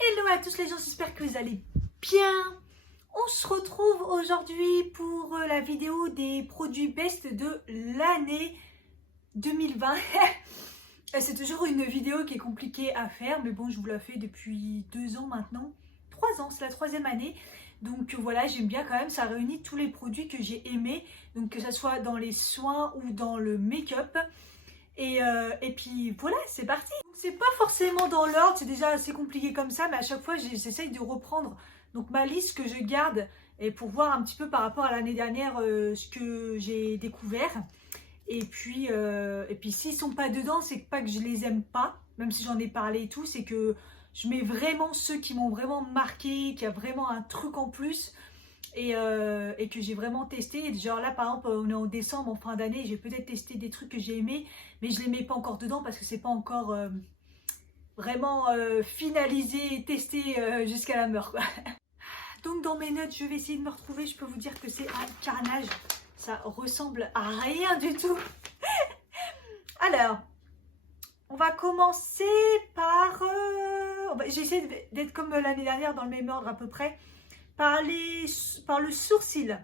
Hello à tous les gens, j'espère que vous allez bien. On se retrouve aujourd'hui pour la vidéo des produits best de l'année 2020. C'est toujours une vidéo qui est compliquée à faire, mais bon, je vous la fais depuis 2 ans maintenant. 3 ans, c'est la 3e année. Donc voilà, j'aime bien quand même, ça réunit tous les produits que j'ai aimés. Donc que ce soit dans les soins ou dans le make-up. Et puis voilà, c'est parti. C'est pas forcément dans l'ordre, c'est déjà assez compliqué comme ça, mais à chaque fois j'essaye de reprendre donc ma liste que je garde et pour voir un petit peu par rapport à l'année dernière ce que j'ai découvert. Et puis s'ils sont pas dedans, c'est pas que je les aime pas, même si j'en ai parlé et tout, c'est que je mets vraiment ceux qui m'ont vraiment marqué, qui a vraiment un truc en plus. Et que j'ai vraiment testé. Genre là par exemple on est en décembre, en fin d'année, j'ai peut-être testé des trucs que j'ai aimés, mais je les mets pas encore dedans parce que c'est pas encore vraiment finalisé et testé jusqu'à la mort quoi. Donc dans mes notes je vais essayer de me retrouver. Je peux vous dire que c'est un carnage, ça ressemble à rien du tout. Alors on va commencer par j'essaie d'être comme l'année dernière dans le même ordre à peu près, par le sourcil.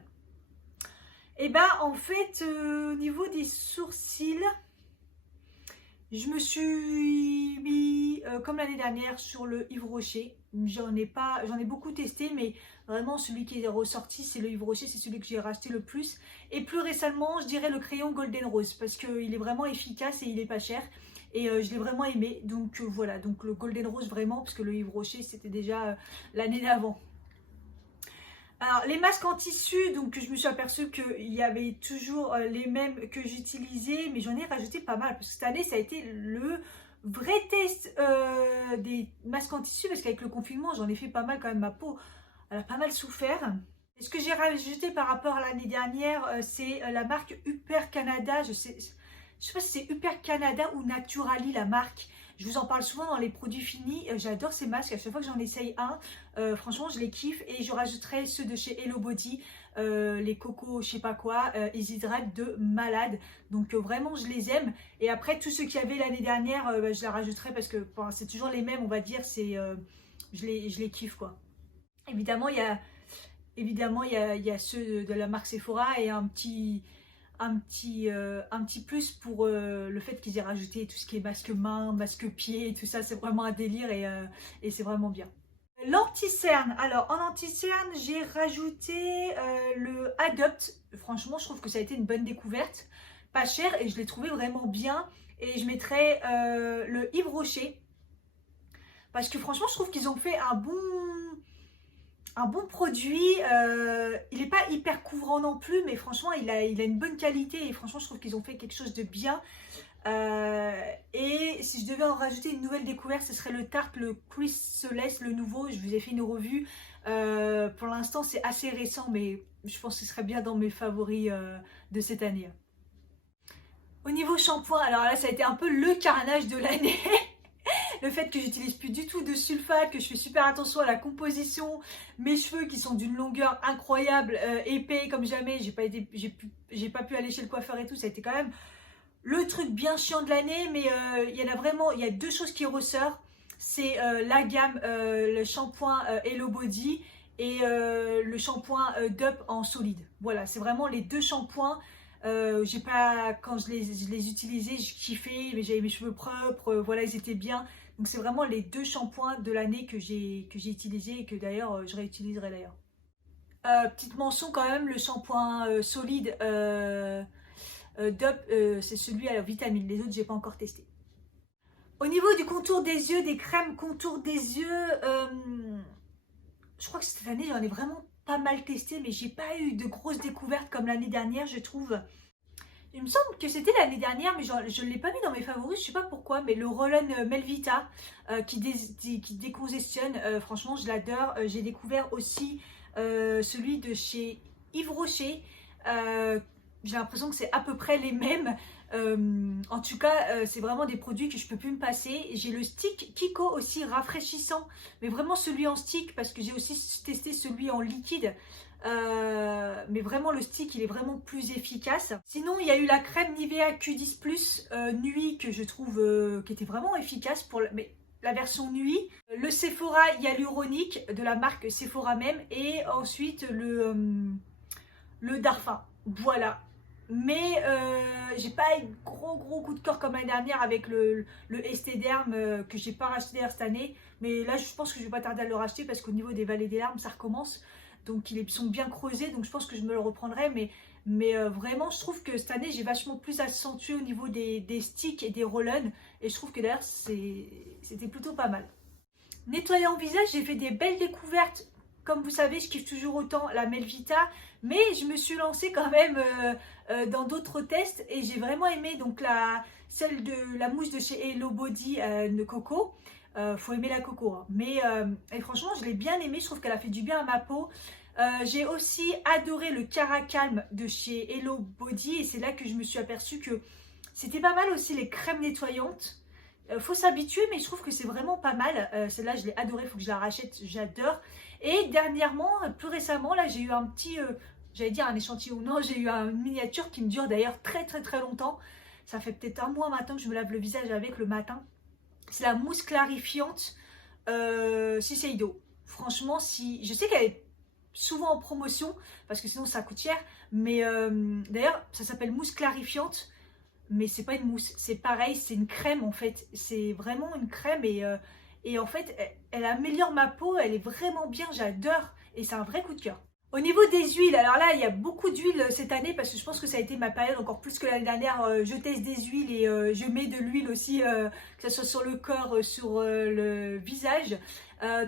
Et ben en fait au niveau des sourcils, je me suis mis comme l'année dernière sur le Yves Rocher. J'en ai beaucoup testé, mais vraiment celui qui est ressorti c'est le Yves Rocher, c'est celui que j'ai racheté le plus. Et plus récemment je dirais le crayon Golden Rose parce qu'il est vraiment efficace et il est pas cher. Et je l'ai vraiment aimé, donc voilà, donc le Golden Rose vraiment, parce que le Yves Rocher c'était déjà l'année d'avant. Alors les masques en tissu, donc je me suis aperçue qu'il y avait toujours les mêmes que j'utilisais, mais j'en ai rajouté pas mal, parce que cette année ça a été le vrai test des masques en tissu, parce qu'avec le confinement j'en ai fait pas mal quand même, ma peau elle a pas mal souffert. Et ce que j'ai rajouté par rapport à l'année dernière, c'est la marque Hyper Canada, je sais pas si c'est Hyper Canada ou Naturali la marque. Je vous en parle souvent dans les produits finis, j'adore ces masques, à chaque fois que j'en essaye un, franchement je les kiffe. Et je rajouterai ceux de chez Hello Body, les Coco je sais pas quoi, ils hydratent de malade. Donc vraiment je les aime. Et après tous ceux qu'il y avait l'année dernière, je les rajouterai parce que c'est toujours les mêmes on va dire, je les kiffe quoi. Évidemment il y a ceux de la marque Sephora et un petit plus pour le fait qu'ils aient rajouté tout ce qui est masque main, masque pied, tout ça, c'est vraiment un délire et c'est vraiment bien. L'anti-cerne, alors en anti-cerne j'ai rajouté le Adopt. Franchement je trouve que ça a été une bonne découverte, pas cher et je l'ai trouvé vraiment bien. Et je mettrai le Yves Rocher parce que franchement je trouve qu'ils ont fait un bon produit. Il n'est pas hyper couvrant non plus, mais franchement il a une bonne qualité et franchement je trouve qu'ils ont fait quelque chose de bien. Et si je devais en rajouter une nouvelle découverte, ce serait le Tarte, le Chrysalis, le nouveau. Je vous ai fait une revue, pour l'instant c'est assez récent, mais je pense que ce serait bien dans mes favoris de cette année. Au niveau shampoing, alors là ça a été un peu le carnage de l'année. Le fait que j'utilise plus du tout de sulfate, que je fais super attention à la composition, mes cheveux qui sont d'une longueur incroyable, épais comme jamais, j'ai pas pu aller chez le coiffeur et tout, ça a été quand même le truc bien chiant de l'année. Mais il y a 2 choses qui ressortent, c'est la gamme, le shampoing Hello Body et le shampoing Dup en solide. Voilà, c'est vraiment les 2 shampoings. Quand je les utilisais, je kiffais, j'avais mes cheveux propres, voilà, ils étaient bien. Donc c'est vraiment les 2 shampoings de l'année que j'ai utilisés et que d'ailleurs je réutiliserai d'ailleurs. Petite mention quand même, le shampoing solide Dup, c'est celui à la vitamine. Les autres j'ai pas encore testé. Au niveau du contour des yeux, des crèmes contour des yeux, je crois que cette année j'en ai vraiment pas mal testé, mais j'ai pas eu de grosses découvertes comme l'année dernière je trouve. Il me semble que c'était l'année dernière, mais je ne l'ai pas mis dans mes favoris, je ne sais pas pourquoi, mais le Roll-On Melvita qui décongestionne, franchement je l'adore. J'ai découvert aussi celui de chez Yves Rocher, j'ai l'impression que c'est à peu près les mêmes. En tout cas c'est vraiment des produits que je peux plus me passer. J'ai le stick Kiko aussi rafraîchissant, mais vraiment celui en stick, parce que j'ai aussi testé celui en liquide. Mais vraiment le stick il est vraiment plus efficace. Sinon il y a eu la crème Nivea Q10 Plus nuit que je trouve qui était vraiment efficace mais la version nuit, le Sephora hyaluronique de la marque Sephora même, et ensuite le Darphin. Voilà. Mais j'ai pas eu gros coup de cœur comme l'année dernière avec le Estée Derm que j'ai pas racheté d'ailleurs cette année. Mais là, je pense que je vais pas tarder à le racheter parce qu'au niveau des vallées des larmes, ça recommence. Donc ils sont bien creusés, donc je pense que je me le reprendrai. Mais vraiment, je trouve que cette année, j'ai vachement plus accentué au niveau des sticks et des roll-on. Et je trouve que d'ailleurs, c'était plutôt pas mal. Nettoyant visage, j'ai fait des belles découvertes. Comme vous savez, je kiffe toujours autant la Melvita, mais je me suis lancée quand même dans d'autres tests et j'ai vraiment aimé donc celle de la mousse de chez Hello Body de coco. Faut aimer la coco, hein. Mais et franchement, je l'ai bien aimée. Je trouve qu'elle a fait du bien à ma peau. J'ai aussi adoré le Caracalme de chez Hello Body et c'est là que je me suis aperçue que c'était pas mal aussi les crèmes nettoyantes. Faut s'habituer, mais je trouve que c'est vraiment pas mal. Celle-là, je l'ai adorée, il faut que je la rachète, j'adore. Et dernièrement, plus récemment, là, j'ai eu un petit, j'allais dire un échantillon, non, j'ai eu une miniature qui me dure d'ailleurs très longtemps. Ça fait peut-être un mois maintenant que je me lave le visage avec le matin. C'est la mousse clarifiante Shiseido. Franchement, si je sais qu'elle est souvent en promotion, parce que sinon ça coûte cher, mais d'ailleurs, ça s'appelle mousse clarifiante. Mais c'est pas une mousse, c'est pareil, c'est une crème en fait. C'est vraiment une crème et en fait, elle améliore ma peau, elle est vraiment bien, j'adore. Et c'est un vrai coup de cœur. Au niveau des huiles, alors là, il y a beaucoup d'huiles cette année parce que je pense que ça a été ma période encore plus que l'année dernière. Je teste des huiles et je mets de l'huile aussi, que ce soit sur le corps, sur le visage.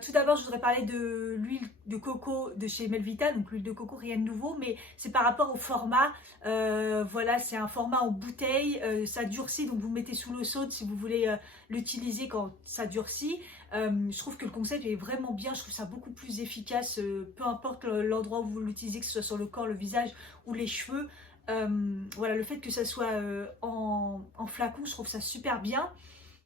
Tout d'abord, je voudrais parler de l'huile de coco de chez Melvita. Donc l'huile de coco, rien de nouveau, mais c'est par rapport au format. Voilà, c'est un format en bouteille. Ça durcit, donc vous le mettez sous l'eau chaude si vous voulez l'utiliser quand ça durcit. Je trouve que le concept est vraiment bien, je trouve ça beaucoup plus efficace, peu importe l'endroit où vous l'utilisez, que ce soit sur le corps, le visage ou les cheveux. Voilà, le fait que ça soit en flacon, je trouve ça super bien.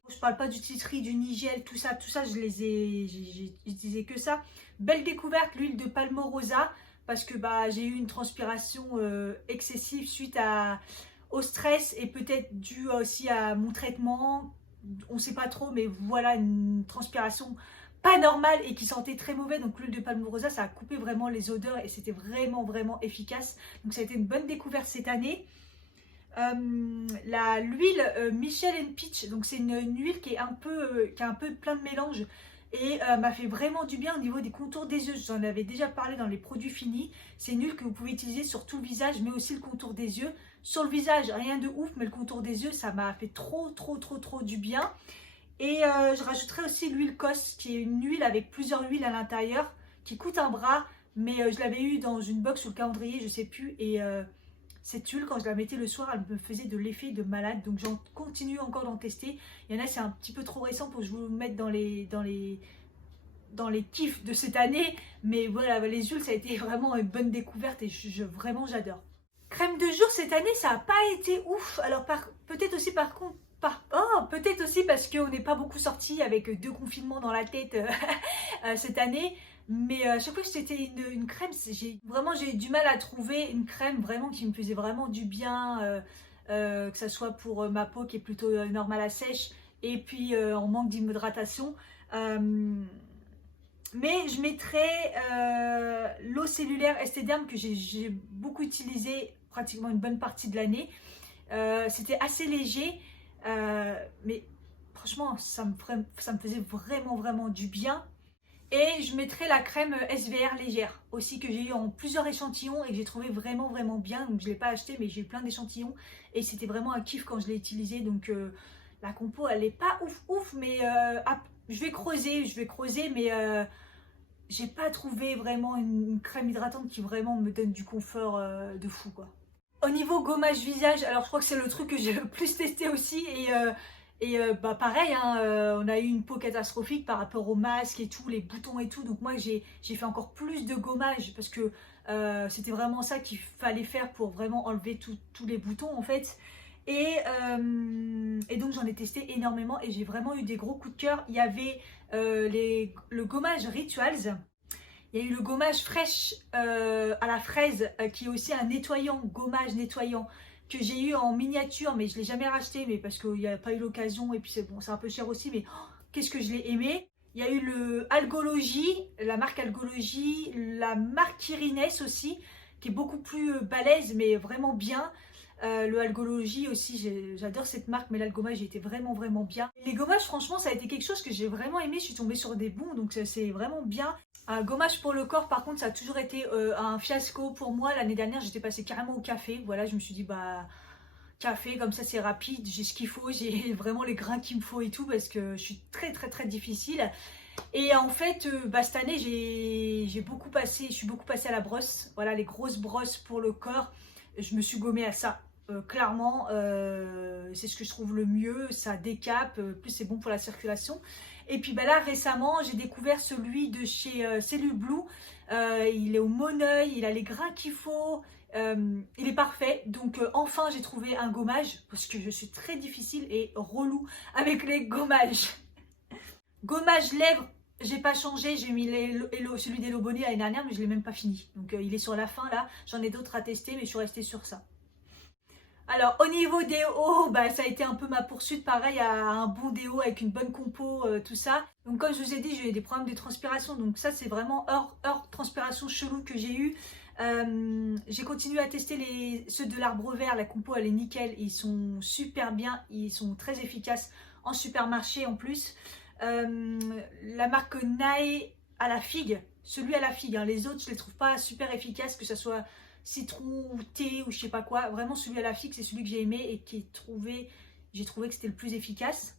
Je parle pas du Titri, du Nigel, tout ça, j'ai utilisé que ça. Belle découverte, l'huile de Palmorosa, parce que j'ai eu une transpiration excessive suite au stress et peut-être dû aussi à mon traitement. On ne sait pas trop, mais voilà, une transpiration pas normale et qui sentait très mauvais. Donc l'huile de Palmorosa, ça a coupé vraiment les odeurs et c'était vraiment efficace. Donc ça a été une bonne découverte cette année. L'huile Michel Peach, donc c'est une huile qui a un peu plein de mélange et m'a fait vraiment du bien au niveau des contours des yeux. J'en avais déjà parlé dans les produits finis. C'est une huile que vous pouvez utiliser sur tout le visage, mais aussi le contour des yeux. Sur le visage, rien de ouf, mais le contour des yeux, ça m'a fait trop du bien. Et je rajouterai aussi l'huile Cos, qui est une huile avec plusieurs huiles à l'intérieur, qui coûte un bras, mais je l'avais eu dans une box ou le calendrier, je sais plus, et cette huile, quand je la mettais le soir, elle me faisait de l'effet de malade. Donc j'en continue encore d'en tester. Il y en a, c'est un petit peu trop récent pour que je vous mette dans les kiffs de cette année. Mais voilà, les huiles, ça a été vraiment une bonne découverte et vraiment j'adore. Crème de jour cette année, ça n'a pas été ouf. Alors peut-être aussi peut-être aussi parce qu'on n'est pas beaucoup sorti avec 2 confinements dans la tête cette année. Mais à chaque fois que c'était une crème, j'ai eu du mal à trouver une crème vraiment qui me faisait vraiment du bien, que ce soit pour ma peau qui est plutôt normale à sèche et puis en manque d'hydratation. Mais je mettrais l'eau cellulaire Estée Derm que j'ai beaucoup utilisé pratiquement une bonne partie de l'année. C'était assez léger, mais franchement ça me faisait vraiment du bien. Et je mettrai la crème SVR légère aussi que j'ai eu en plusieurs échantillons et que j'ai trouvé vraiment bien. Donc je ne l'ai pas acheté mais j'ai eu plein d'échantillons et c'était vraiment un kiff quand je l'ai utilisé. Donc la compo elle n'est pas ouf mais je vais creuser mais j'ai pas trouvé vraiment une crème hydratante qui vraiment me donne du confort de fou quoi. Au niveau gommage visage, alors je crois que c'est le truc que j'ai le plus testé aussi et pareil, hein, on a eu une peau catastrophique par rapport au masque et tout, les boutons et tout. Donc moi j'ai fait encore plus de gommage parce que c'était vraiment ça qu'il fallait faire pour vraiment enlever tous les boutons en fait. Et donc j'en ai testé énormément et j'ai vraiment eu des gros coups de cœur. Il y avait le gommage Rituals. Il y a eu le gommage fraîche à la fraise qui est aussi un gommage nettoyant que j'ai eu en miniature mais je ne l'ai jamais racheté mais parce qu'il n'y a pas eu l'occasion et puis c'est bon, c'est un peu cher aussi mais qu'est-ce que je l'ai aimé. Il y a eu le Algology, la marque Algology, la marque Irines aussi, qui est beaucoup plus balèze, mais vraiment bien. Le Algology aussi, j'adore cette marque, mais l'algommage était vraiment bien. Les gommages, franchement, ça a été quelque chose que j'ai vraiment aimé. Je suis tombée sur des bons, donc c'est vraiment bien. Un gommage pour le corps, par contre, ça a toujours été un fiasco pour moi. L'année dernière, j'étais passée carrément au café. Voilà, je me suis dit, bah, café, comme ça, c'est rapide, j'ai ce qu'il faut, j'ai vraiment les grains qu'il me faut et tout, parce que je suis très difficile. Et en fait, bah, cette année, je suis beaucoup passée à la brosse. Voilà, les grosses brosses pour le corps. Je me suis gommée à ça. Clairement, c'est ce que je trouve le mieux. Ça décape, plus c'est bon pour la circulation. Et puis bah, là, récemment, j'ai découvert celui de chez Cellule Blue. Il est au Moneuil, il a les grains qu'il faut. Il est parfait. Donc enfin, j'ai trouvé un gommage, parce que je suis très difficile et relou avec les gommages. Gommage lèvres, j'ai pas changé, j'ai mis celui d'Hello Bonnet l'année dernière, mais je l'ai même pas fini. Donc il est sur la fin là, j'en ai d'autres à tester, mais je suis restée sur ça. Alors au niveau des hauts, bah, ça a été un peu ma poursuite, pareil, à un bon déo avec une bonne compo, tout ça. Donc comme je vous ai dit, j'ai eu des problèmes de transpiration, donc ça c'est vraiment hors transpiration chelou que j'ai eu. J'ai continué à tester ceux de l'Arbre Vert, la compo elle est nickel, ils sont super bien, ils sont très efficaces en supermarché en plus. La marque Nae à la figue, celui à la figue, hein. Les autres je les trouve pas super efficaces, que ce soit citron ou thé ou je sais pas quoi. Vraiment celui à la figue c'est celui que j'ai aimé et j'ai trouvé que c'était le plus efficace.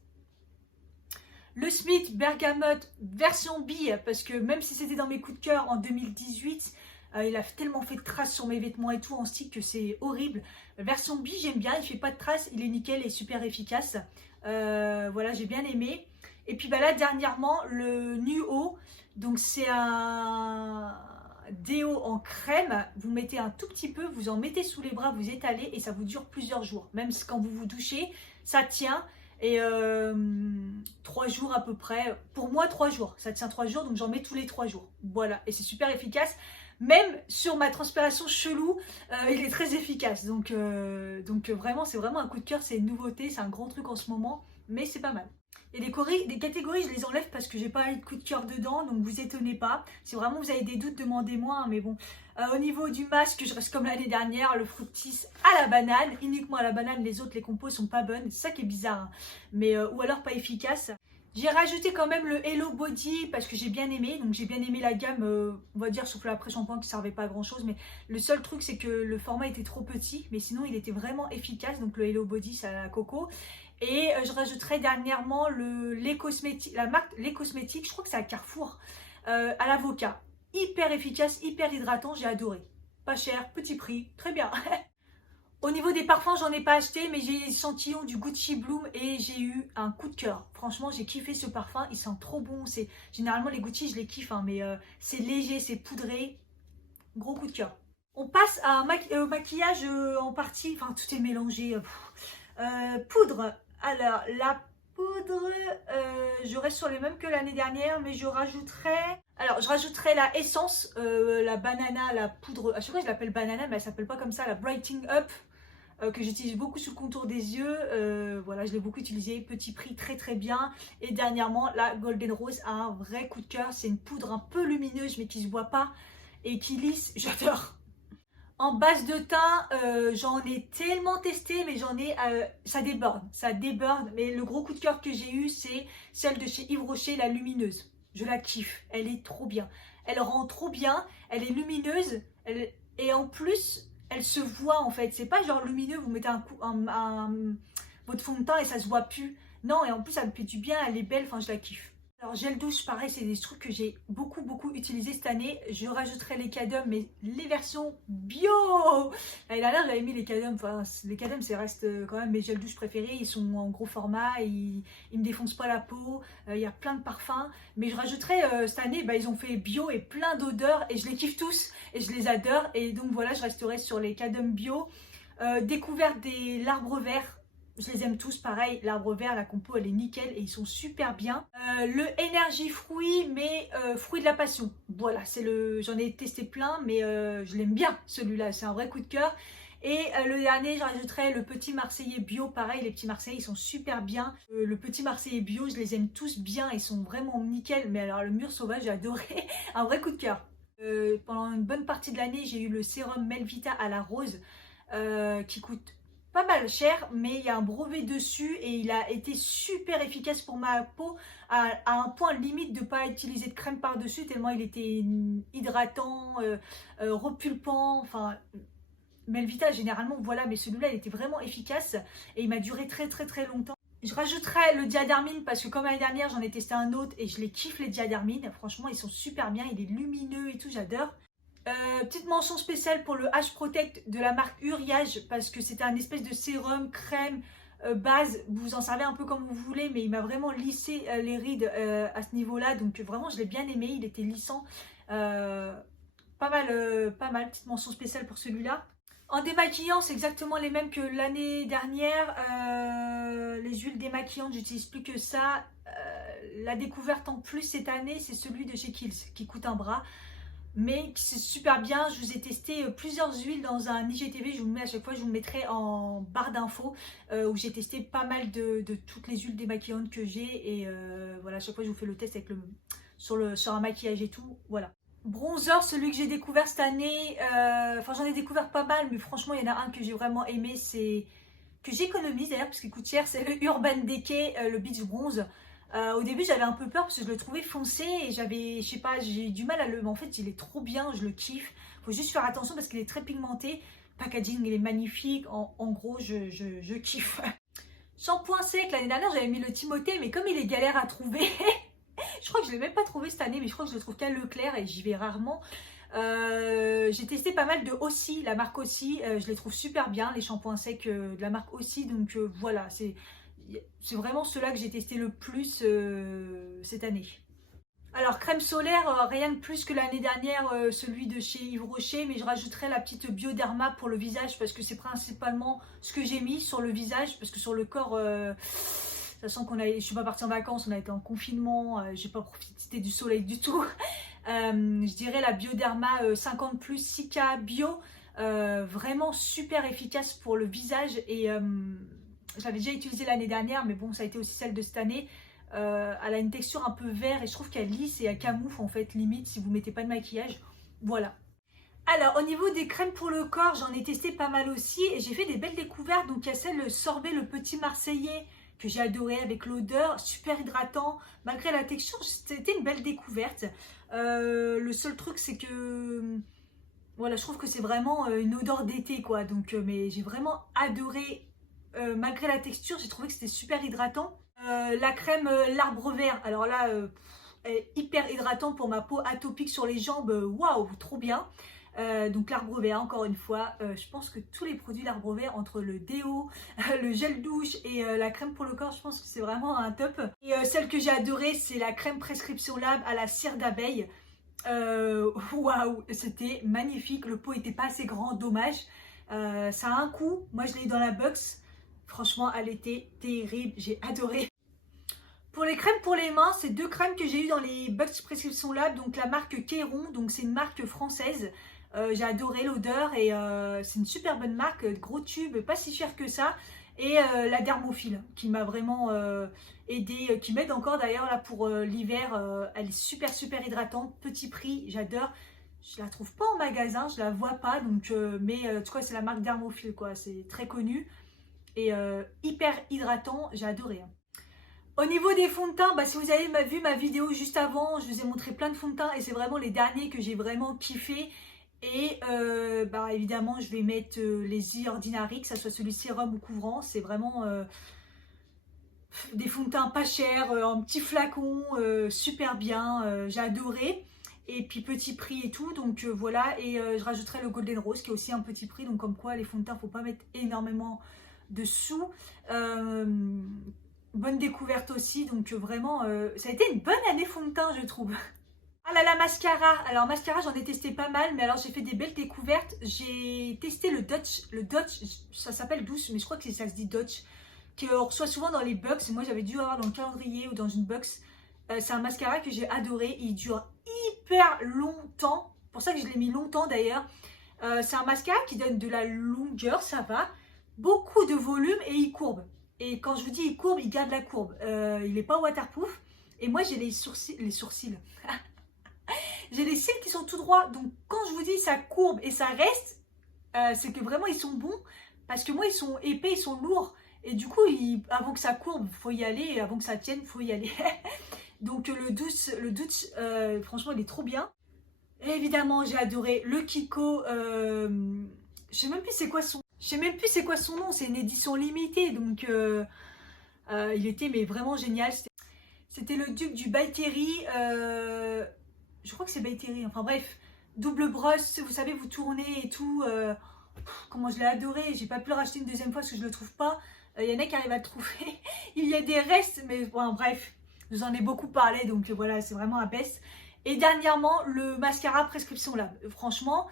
Le Smith Bergamote version bille, parce que même si c'était dans mes coups de cœur en 2018, il a tellement fait de traces sur mes vêtements et tout en stick que c'est horrible. Version bille j'aime bien, il fait pas de traces, il est nickel et super efficace. Voilà, j'ai bien aimé. Et puis bah là dernièrement le Nuo, donc c'est un déo en crème, vous mettez un tout petit peu, vous en mettez sous les bras, vous étalez et ça vous dure plusieurs jours. Même quand vous vous douchez, ça tient. Et 3 jours à peu près, pour moi 3 jours, ça tient 3 jours, donc j'en mets tous les 3 jours. Voilà, et c'est super efficace. Même sur ma transpiration chelou, il est très efficace. Donc vraiment, c'est vraiment un coup de cœur, c'est une nouveauté, c'est un grand truc en ce moment, mais c'est pas mal. Et des catégories, je les enlève parce que j'ai pas de coup de cœur dedans, donc vous étonnez pas. Si vraiment vous avez des doutes, demandez-moi, hein, mais bon. Au niveau du masque, je reste comme l'année dernière, le Fructis à la banane, uniquement à la banane, les autres, les compos sont pas bonnes, c'est ça qui est bizarre, hein. Mais, ou alors pas efficace. J'ai rajouté quand même le Hello Body parce que j'ai bien aimé, donc j'ai bien aimé la gamme, on va dire sauf l'après-shampoing qui servait pas à grand chose, mais le seul truc c'est que le format était trop petit, mais sinon il était vraiment efficace, donc le Hello Body c'est à la coco. Et je rajouterai dernièrement la marque Les Cosmétiques, je crois que c'est à Carrefour, à l'avocat. Hyper efficace, hyper hydratant, j'ai adoré. Pas cher, petit prix, très bien. Au niveau des parfums, j'en ai pas acheté, mais j'ai l'échantillon du Gucci Bloom et j'ai eu un coup de cœur. Franchement, j'ai kiffé ce parfum, il sent trop bon. Généralement les Gucci, je les kiffe, hein, mais c'est léger, c'est poudré. Gros coup de cœur. On passe à un maquillage en partie, enfin tout est mélangé. Poudre. Alors, la poudre, je reste sur les mêmes que l'année dernière, mais je rajouterai la essence, la banana, la poudre. À chaque fois, je l'appelle banana, mais elle s'appelle pas comme ça, la Brightening Up, que j'utilise beaucoup sous le contour des yeux. Voilà, je l'ai beaucoup utilisé, petit prix, très bien. Et dernièrement, la Golden Rose a un vrai coup de cœur. C'est une poudre un peu lumineuse, mais qui se voit pas et qui lisse. J'adore. En base de teint, j'en ai tellement testé, mais ça déborde. Mais le gros coup de cœur que j'ai eu, c'est celle de chez Yves Rocher, la lumineuse. Je la kiffe, elle est trop bien. Elle rend trop bien, elle est lumineuse, et en plus, elle se voit en fait. C'est pas genre lumineux, vous mettez votre fond de teint et ça se voit plus. Non, et en plus, ça me fait du bien, elle est belle, enfin, je la kiffe. Alors gel douche, pareil, c'est des trucs que j'ai beaucoup utilisé cette année. Je rajouterai les cadums, mais les versions bio. L'année dernière, j'avais mis les cadums. Enfin, les cadums, ça reste quand même mes gels douche préférés. Ils sont en gros format, ils me défoncent pas la peau. Il y a plein de parfums. Mais je rajouterai cette année, bah, ils ont fait bio et plein d'odeurs. Et je les kiffe tous et je les adore. Et donc voilà, je resterai sur les cadums bio. Découverte de l'Arbre Vert. Je les aime tous, pareil, l'Arbre Vert, la compo, elle est nickel et ils sont super bien. Le Énergie Fruit, mais fruit de la passion. Voilà, j'en ai testé plein, mais je l'aime bien celui-là, c'est un vrai coup de cœur. Et le dernier, je rajouterai le petit Marseillais bio. Pareil, les petits Marseillais, ils sont super bien. Le petit Marseillais bio, je les aime tous bien. Ils sont vraiment nickel. Mais alors, le mûr sauvage, j'ai adoré. Un vrai coup de cœur. Pendant une bonne partie de l'année, j'ai eu le sérum Melvita à la rose qui coûte pas mal cher, mais il y a un brevet dessus et il a été super efficace pour ma peau à un point limite de ne pas utiliser de crème par-dessus tellement il était hydratant, repulpant, enfin Melvita généralement voilà, mais celui-là il était vraiment efficace et il m'a duré très très très longtemps. Je rajouterai le diadermine parce que comme l'année dernière j'en ai testé un autre et je les kiffe les diadermines, franchement ils sont super bien, il est lumineux et tout, j'adore. Petite mention spéciale pour le H Protect de la marque Uriage parce que c'était un espèce de sérum, crème, base, vous en servez un peu comme vous voulez, mais il m'a vraiment lissé les rides à ce niveau-là, donc vraiment je l'ai bien aimé, il était lissant, pas mal, petite mention spéciale pour celui-là. En démaquillant, c'est exactement les mêmes que l'année dernière, les huiles démaquillantes, j'utilise plus que ça. La découverte en plus cette année, c'est celui de chez Kiehl's qui coûte un bras. Mais c'est super bien, je vous ai testé plusieurs huiles dans un IGTV, je vous le mets à chaque fois, je vous le mettrai en barre d'infos où j'ai testé pas mal de toutes les huiles démaquillantes que j'ai et voilà, à chaque fois je vous fais le test avec sur un maquillage et tout, voilà. Bronzer, celui que j'ai découvert cette année, enfin j'en ai découvert pas mal, mais franchement il y en a un que j'ai vraiment aimé, c'est que j'économise d'ailleurs parce qu'il coûte cher, c'est le Urban Decay, le Beach Bronze. Au début j'avais un peu peur parce que je le trouvais foncé et j'avais, je sais pas, j'ai du mal à le... Mais en fait il est trop bien, je le kiffe. Faut juste faire attention parce qu'il est très pigmenté. Packaging il est magnifique, en gros je kiffe. Shampoing sec, l'année dernière j'avais mis le Timothée mais comme il est galère à trouver, je crois que je l'ai même pas trouvé cette année mais je crois que je le trouve qu'à Leclerc et j'y vais rarement. J'ai testé pas mal de Aussie, la marque Aussie, je les trouve super bien, les shampoings secs de la marque Aussie, donc voilà, c'est vraiment ceux-là que j'ai testé le plus cette année. Alors crème solaire, rien de plus que l'année dernière, celui de chez Yves Rocher, mais je rajouterai la petite Bioderma pour le visage parce que c'est principalement ce que j'ai mis sur le visage, parce que sur le corps, sachant je suis pas partie en vacances, on a été en confinement, j'ai pas profité du soleil du tout. Je dirais la Bioderma 50 plus 6K bio, vraiment super efficace pour le visage et je l'avais déjà utilisée l'année dernière, mais bon, ça a été aussi celle de cette année. Elle a une texture un peu vert et je trouve qu'elle lisse et elle camoufle en fait, limite si vous mettez pas de maquillage. Voilà. Alors au niveau des crèmes pour le corps, j'en ai testé pas mal aussi et j'ai fait des belles découvertes. Donc il y a celle le sorbet, le petit Marseillais que j'ai adoré avec l'odeur, super hydratant. Malgré la texture, c'était une belle découverte. Le seul truc c'est que... Voilà, je trouve que c'est vraiment une odeur d'été quoi. Donc, mais j'ai vraiment adoré. Malgré la texture, j'ai trouvé que c'était super hydratant. La crème l'arbre vert, alors là, elle est hyper hydratante pour ma peau atopique sur les jambes. Waouh, trop bien. Donc l'arbre vert, encore une fois, je pense que tous les produits l'arbre vert, entre le déo, le gel douche et la crème pour le corps, je pense que c'est vraiment un top. Et celle que j'ai adorée, c'est la crème Prescription Lab à la cire d'abeille. Waouh, c'était magnifique. Le pot était pas assez grand, dommage. Ça a un coût. Moi, je l'ai eu dans la box. Franchement, elle était terrible. J'ai adoré. Pour les crèmes pour les mains, c'est deux crèmes que j'ai eu dans les box Prescription Lab. Donc la marque Kéron, donc c'est une marque française. J'ai adoré l'odeur et c'est une super bonne marque. Gros tube, pas si cher que ça. Et la Dermophile qui m'a vraiment aidé, qui m'aide encore d'ailleurs là pour l'hiver. Elle est super super hydratante, petit prix, j'adore. Je la trouve pas en magasin, je la vois pas, donc mais en tout cas c'est la marque Dermophile quoi, c'est très connu et hyper hydratant, j'ai adoré. Au niveau des fonds de teint, bah, si vous avez vu ma vidéo juste avant, je vous ai montré plein de fonds de teint et c'est vraiment les derniers que j'ai vraiment kiffé. Et bah, évidemment, je vais mettre les The Ordinary, que ce soit celui sérum ou couvrant. C'est vraiment des fonds de teint pas chers, en petit flacon, super bien. J'ai adoré. Et puis petit prix et tout, donc voilà. Et je rajouterai le Golden Rose qui est aussi un petit prix. Donc comme quoi, les fonds de teint, faut pas mettre énormément de sous. Bonne découverte aussi, donc vraiment, ça a été une bonne année fond de teint, je trouve. Ah là là, mascara. Alors mascara, j'en ai testé pas mal, mais alors j'ai fait des belles découvertes. J'ai testé le Dutch, ça s'appelle Douce, mais je crois que ça se dit Dutch, qu'on reçoit souvent dans les box. Moi, j'avais dû avoir dans le calendrier ou dans une box. C'est un mascara que j'ai adoré. Il dure hyper longtemps. Pour ça que je l'ai mis longtemps d'ailleurs. C'est un mascara qui donne de la longueur, ça va. Beaucoup de volume et il courbe. Et quand je vous dis il courbe, il garde la courbe. Il n'est pas waterproof. Et moi, j'ai les sourcils. J'ai les cils qui sont tout droits. Donc, quand je vous dis ça courbe et ça reste, c'est que vraiment, ils sont bons. Parce que moi, ils sont épais, ils sont lourds. Et du coup, avant que ça courbe, il faut y aller. Et avant que ça tienne, il faut y aller. Donc, le douce, franchement, il est trop bien. Et évidemment, j'ai adoré le Kiko. Je sais même plus c'est quoi son... Je sais même plus c'est quoi son nom. C'est une édition limitée. Donc, il était mais vraiment génial. C'était le dupe du By Terry. Je crois que c'est By Terry. Enfin bref, double brosse. Vous savez, vous tournez et tout. Comment je l'ai adoré. J'ai pas pu le racheter une deuxième fois parce que je le trouve pas. Il y en a qui arrivent à le trouver. Il y a des restes. Mais bon, bref, je vous en ai beaucoup parlé. Donc voilà, c'est vraiment un best. Et dernièrement, le mascara Prescription Lab. Franchement,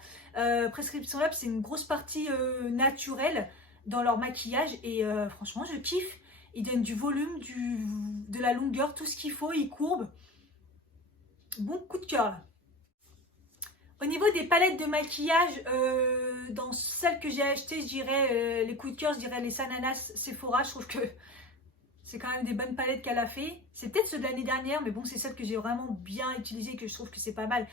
Prescription Lab, c'est une grosse partie naturelle dans leur maquillage. Et franchement, je kiffe. Il donne du volume, de la longueur, tout ce qu'il faut. Il courbe. Bon coup de cœur. Au niveau des palettes de maquillage, dans celles que j'ai achetées, je dirais les coups de cœur, je dirais les Sananas Sephora. Je trouve que c'est quand même des bonnes palettes qu'elle a fait. C'est peut-être ceux de l'année dernière, mais bon, c'est celle que j'ai vraiment bien utilisée, que je trouve que c'est pas mal.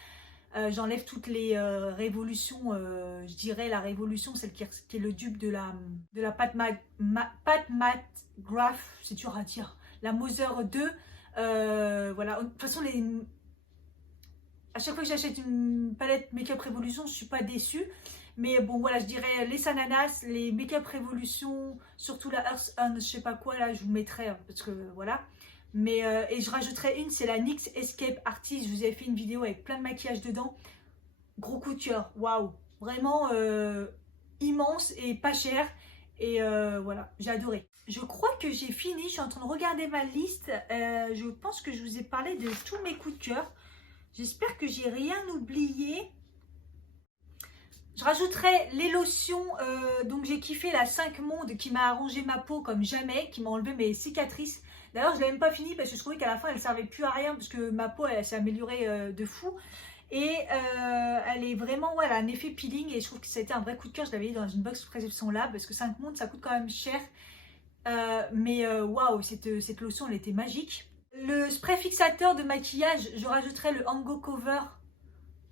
J'enlève toutes les révolutions, je dirais la révolution, celle qui est le dupe de la Pat Matte Graph, c'est dur à dire, la Moser 2. Voilà, de toute façon, à chaque fois que j'achète une palette Make-up Révolution, je ne suis pas déçue. Mais bon, voilà, je dirais les Sananas, les Make-up Révolution, surtout la Earth je sais pas quoi, là, je vous mettrai, parce que voilà. Mais, et je rajouterai une, c'est la NYX Escape Artist. Je vous avais fait une vidéo avec plein de maquillage dedans. Gros coup de cœur, waouh. Vraiment immense et pas cher. Et voilà, j'ai adoré. Je crois que j'ai fini. Je suis en train de regarder ma liste. Je pense que je vous ai parlé de tous mes coups de cœur. J'espère que j'ai rien oublié. Je rajouterai les lotions. Donc j'ai kiffé la 5 Monde qui m'a arrangé ma peau comme jamais, qui m'a enlevé mes cicatrices. D'ailleurs, je ne l'ai même pas fini parce que je trouvais qu'à la fin, elle ne servait plus à rien parce que ma peau, elle s'est améliorée de fou. Et elle est vraiment, ouais, elle a un effet peeling et je trouve que ça a été un vrai coup de cœur. Je l'avais mis dans une box Prescription Lab parce que 5 Monde, ça coûte quand même cher. Mais waouh, cette lotion, elle était magique. Le spray fixateur de maquillage, je rajouterai le Hango Cover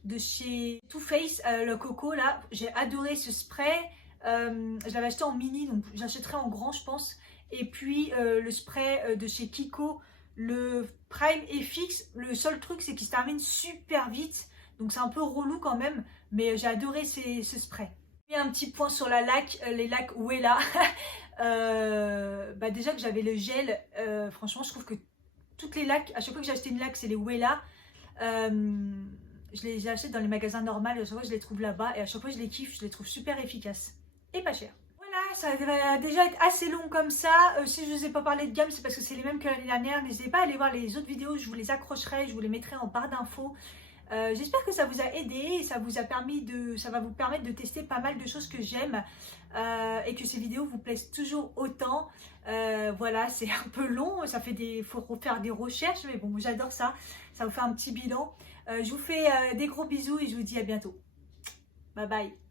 de chez Too Faced, le coco là. J'ai adoré ce spray. Je l'avais acheté en mini, donc j'achèterai en grand, je pense. Et puis le spray de chez Kiko, le Prime FX. Le seul truc, c'est qu'il se termine super vite. Donc c'est un peu relou quand même. Mais j'ai adoré ce spray. Et un petit point sur la laque, les lacs Wella. Bah déjà que j'avais le gel. Franchement, je trouve que toutes les laques, à chaque fois que j'ai acheté une laque, c'est les Wella. Je les achète dans les magasins normaux. À chaque fois, je les trouve là-bas. Et à chaque fois, je les kiffe. Je les trouve super efficaces. Et pas chères. Ça va déjà être assez long comme ça. Si je ne vous ai pas parlé de gamme, c'est parce que c'est les mêmes que l'année dernière. N'hésitez pas à aller voir les autres vidéos, je vous les accrocherai, je vous les mettrai en barre d'infos. J'espère que ça vous a aidé et ça va vous permettre de tester pas mal de choses que j'aime et que ces vidéos vous plaisent toujours autant. Voilà, c'est un peu long, faut faire des recherches, mais bon, j'adore ça. Ça vous fait un petit bilan. Je vous fais des gros bisous et je vous dis à bientôt. Bye bye.